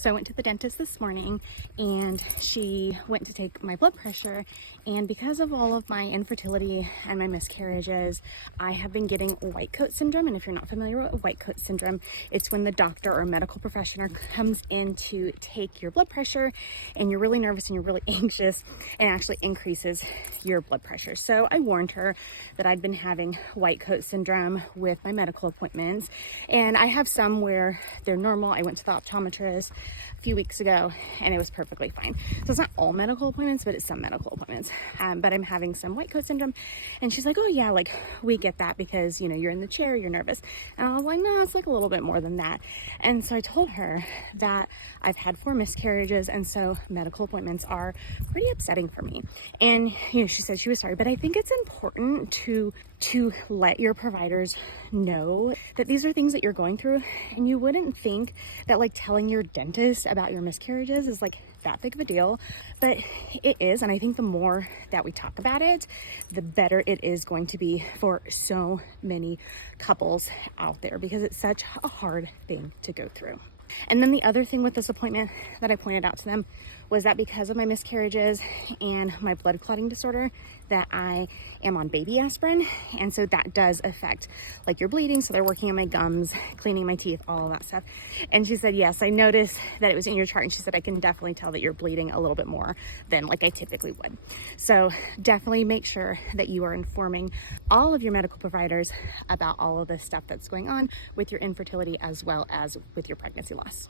So I went to the dentist this morning and she went to take my blood pressure, and because of all of my infertility and my miscarriages, I have been getting white coat syndrome. And if you're not familiar with white coat syndrome, it's when the doctor or medical professional comes in to take your blood pressure and you're really nervous and you're really anxious, and actually increases your blood pressure. So I warned her that I'd been having white coat syndrome with my medical appointments, and I have some where they're normal. I went to the optometrist a few weeks ago and it was perfectly fine. So it's not all medical appointments, but it's some medical appointments. But I'm having some white coat syndrome, and she's like, oh yeah, like we get that because, you know, you're in the chair, you're nervous. And I was like, no, it's like a little bit more than that. And so I told her that I've had 4 miscarriages, and so medical appointments are pretty upsetting for me. And, you know, she said she was sorry, but I think it's important to let your providers know that these are things that you're going through. And you wouldn't think that like telling your dentist about your miscarriages is like that big of a deal, but it is. And I think the more that we talk about it, the better it is going to be for so many couples out there, because it's such a hard thing to go through. And then the other thing with this appointment that I pointed out to them was that because of my miscarriages and my blood clotting disorder, that I am on baby aspirin. And so that does affect like your bleeding. So they're working on my gums, cleaning my teeth, all of that stuff. And she said, yes, I noticed that it was in your chart. And she said, I can definitely tell that you're bleeding a little bit more than like I typically would. So definitely make sure that you are informing all of your medical providers about all of this stuff that's going on with your infertility as well as with your pregnancy loss.